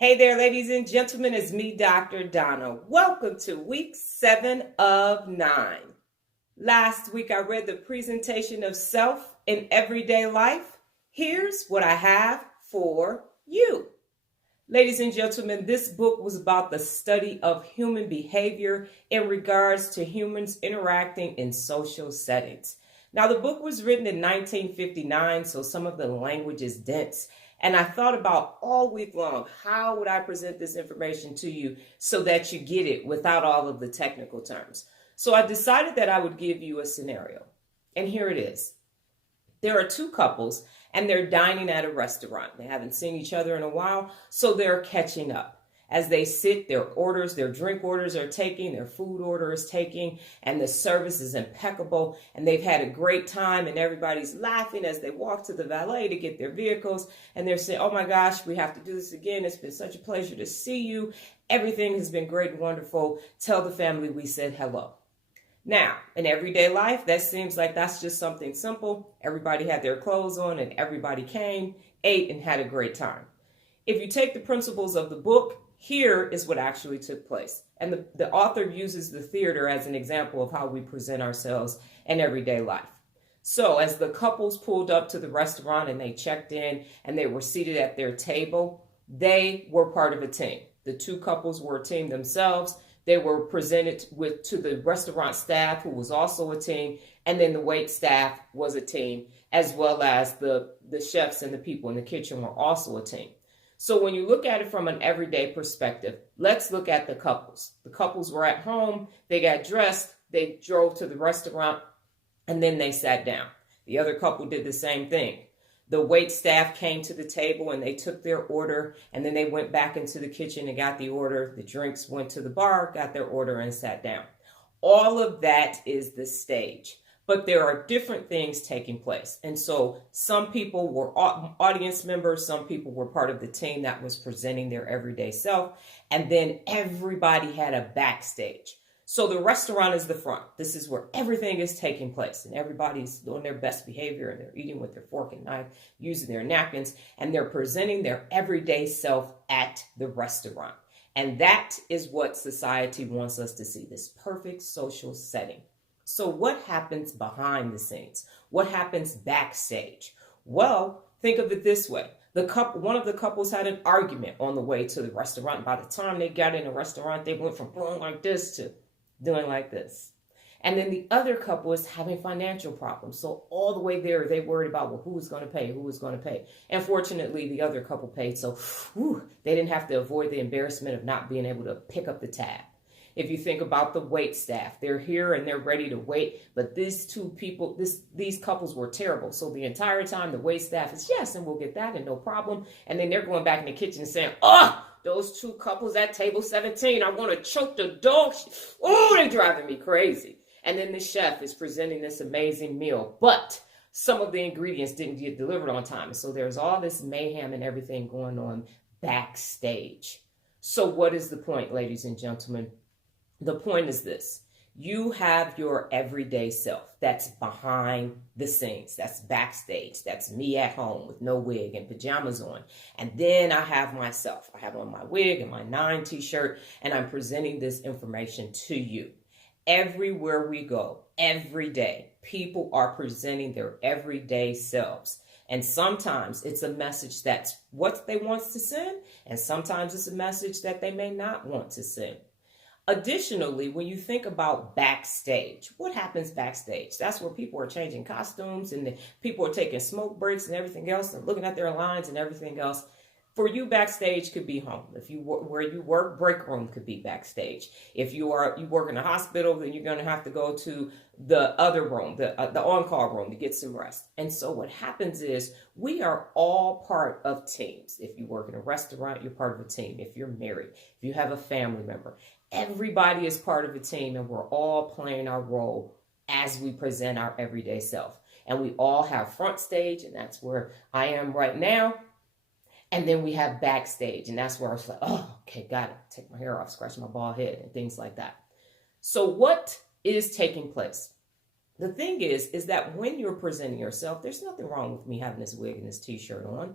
Hey there, ladies and gentlemen, it's me, Dr. Donna. Welcome to week 7 of 9. Last week, I read the presentation of self in everyday life. Here's what I have for you. Ladies and gentlemen, this book was about the study of human behavior in regards to humans interacting in social settings. Now, the book was written in 1959, so some of the language is dense. And I thought about all week long, how would I present this information to you so that you get it without all of the technical terms? So I decided that I would give you a scenario. And here it is. There are two couples and they're dining at a restaurant. They haven't seen each other in a while, so they're catching up. As they sit, their drink orders are taking, their food order is taking, and the service is impeccable, and they've had a great time, and everybody's laughing as they walk to the valet to get their vehicles, and they're saying, oh my gosh, we have to do this again. It's been such a pleasure to see you. Everything has been great and wonderful. Tell the family we said hello. Now, in everyday life, that seems like that's just something simple. Everybody had their clothes on, and everybody came, ate, and had a great time. If you take the principles of the book, here is what actually took place. And the author uses the theater as an example of how we present ourselves in everyday life. So as the couples pulled up to the restaurant and they checked in and they were seated at their table, they were part of a team. The two couples were a team themselves. They were presented to the restaurant staff, who was also a team, and then the wait staff was a team, as well as the chefs and the people in the kitchen were also a team. So when you look at it from an everyday perspective, let's look at the couples. The couples were at home, they got dressed, they drove to the restaurant, and then they sat down. The other couple did the same thing. The wait staff came to the table and they took their order, and then they went back into the kitchen and got the order. The drinks went to the bar, got their order, and sat down. All of that is the stage. But there are different things taking place. And so some people were audience members, some people were part of the team that was presenting their everyday self, and then everybody had a backstage. So the restaurant is the front. This is where everything is taking place, and everybody's doing their best behavior, and they're eating with their fork and knife, using their napkins, and they're presenting their everyday self at the restaurant. And that is what society wants us to see, this perfect social setting. So what happens behind the scenes? What happens backstage? Well, think of it this way. One of the couples had an argument on the way to the restaurant. By the time they got in the restaurant, they went from doing like this to doing like this. And then the other couple is having financial problems. So all the way there, they worried about, well, who was going to pay? Who was going to pay? And fortunately, the other couple paid. So they didn't have to avoid the embarrassment of not being able to pick up the tab. If you think about the wait staff, they're here and they're ready to wait, but these couples were terrible. So the entire time the wait staff is, yes, and we'll get that and no problem. And then they're going back in the kitchen and saying, oh, those two couples at table 17, I want to choke the dog. Oh, they're driving me crazy. And then the chef is presenting this amazing meal, but some of the ingredients didn't get delivered on time. So there's all this mayhem and everything going on backstage. So what is the point, ladies and gentlemen? The point is this. You have your everyday self. That's behind the scenes. That's backstage. That's me at home with no wig and pajamas on. And then I have myself. I have on my wig and my 9 t-shirt, and I'm presenting this information to you. Everywhere we go, every day, people are presenting their everyday selves. And sometimes it's a message that's what they want to send, and sometimes it's a message that they may not want to send. Additionally, when you think about backstage, what happens backstage? That's where people are changing costumes and people are taking smoke breaks and everything else and looking at their lines and everything else. For you, backstage could be home. If you where you work, break room could be backstage. If you work in a hospital, then you're going to have to go to the other room, the on-call room, to get some rest. And so what happens is we are all part of teams. If you work in a restaurant, you're part of a team. If you're married, if you have a family member, everybody is part of a team, and we're all playing our role as we present our everyday self. And we all have front stage, and that's where I am right now. And then we have backstage, and that's where I was like, oh, okay, got it. Take my hair off, scratch my bald head, and things like that. So what is taking place? The thing is that when you're presenting yourself, there's nothing wrong with me having this wig and this t-shirt on.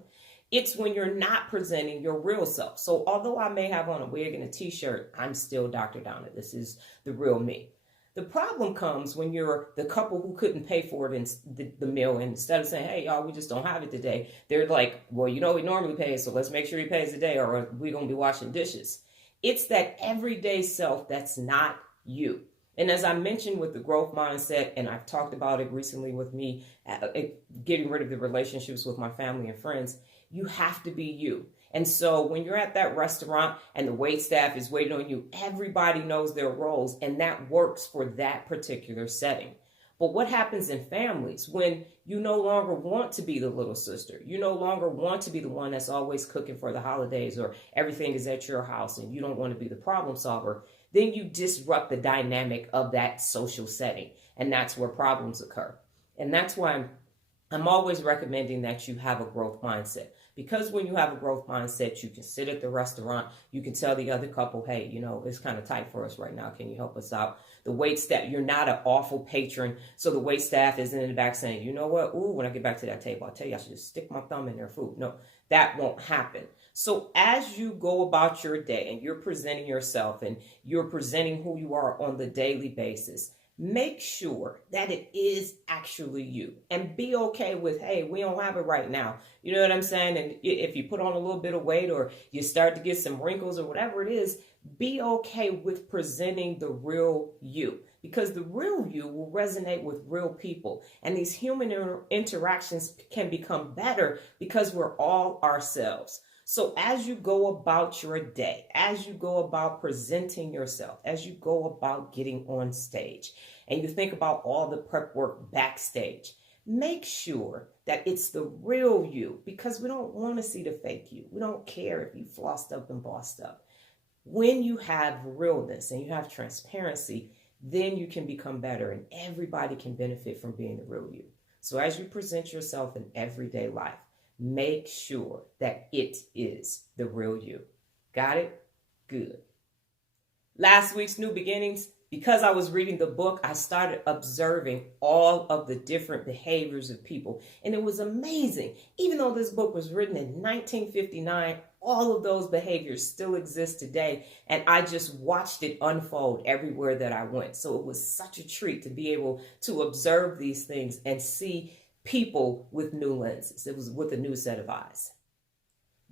It's when you're not presenting your real self. So although I may have on a wig and a t-shirt, I'm still Dr. Donna. This is the real me. The problem comes when you're the couple who couldn't pay for it in the meal, and instead of saying, hey, y'all, we just don't have it today, they're like, well, you know, we normally pay, so let's make sure he pays today or we're going to be washing dishes. It's that everyday self that's not you. And as I mentioned with the growth mindset, and I've talked about it recently with me, getting rid of the relationships with my family and friends, you have to be you. And so when you're at that restaurant and the wait staff is waiting on you, everybody knows their roles, and that works for that particular setting. But what happens in families when you no longer want to be the little sister? You no longer want to be the one that's always cooking for the holidays, or everything is at your house and you don't want to be the problem solver. Then you disrupt the dynamic of that social setting. And that's where problems occur. And that's why I'm always recommending that you have a growth mindset. Because when you have a growth mindset, you can sit at the restaurant, you can tell the other couple, hey, you know, it's kind of tight for us right now. Can you help us out? The wait staff, you're not an awful patron. So the wait staff isn't in the back saying, you know what? Ooh, when I get back to that table, I'll tell you, I should just stick my thumb in their food. No, that won't happen. So as you go about your day and you're presenting yourself and you're presenting who you are on the daily basis, make sure that it is actually you, and be okay with, hey, we don't have it right now. You know what I'm saying? And if you put on a little bit of weight or you start to get some wrinkles or whatever it is, be okay with presenting the real you, because the real you will resonate with real people. And these human interactions can become better because we're all ourselves. So as you go about your day, as you go about presenting yourself, as you go about getting on stage, and you think about all the prep work backstage, make sure that it's the real you, because we don't want to see the fake you. We don't care if you flossed up and bossed up. When you have realness and you have transparency, then you can become better, and everybody can benefit from being the real you. So as you present yourself in everyday life, make sure that it is the real you. Got it? Good. Last week's New Beginnings, because I was reading the book, I started observing all of the different behaviors of people. And it was amazing. Even though this book was written in 1959, all of those behaviors still exist today. And I just watched it unfold everywhere that I went. So it was such a treat to be able to observe these things and see people with new lenses. It was with a new set of eyes.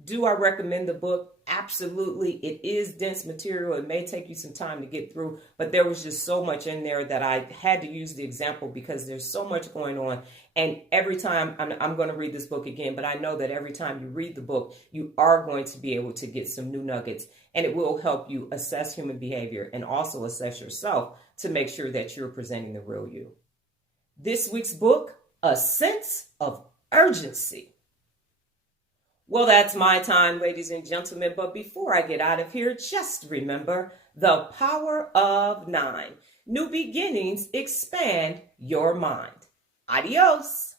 Do I recommend the book? Absolutely. It is dense material. It may take you some time to get through, but there was just so much in there that I had to use the example because there's so much going on. And every time I'm going to read this book again, but I know that every time you read the book, you are going to be able to get some new nuggets, and it will help you assess human behavior and also assess yourself to make sure that you're presenting the real you. This week's book, A Sense of Urgency. Well, that's my time, ladies and gentlemen. But before I get out of here, just remember the power of 9. New beginnings expand your mind. Adios.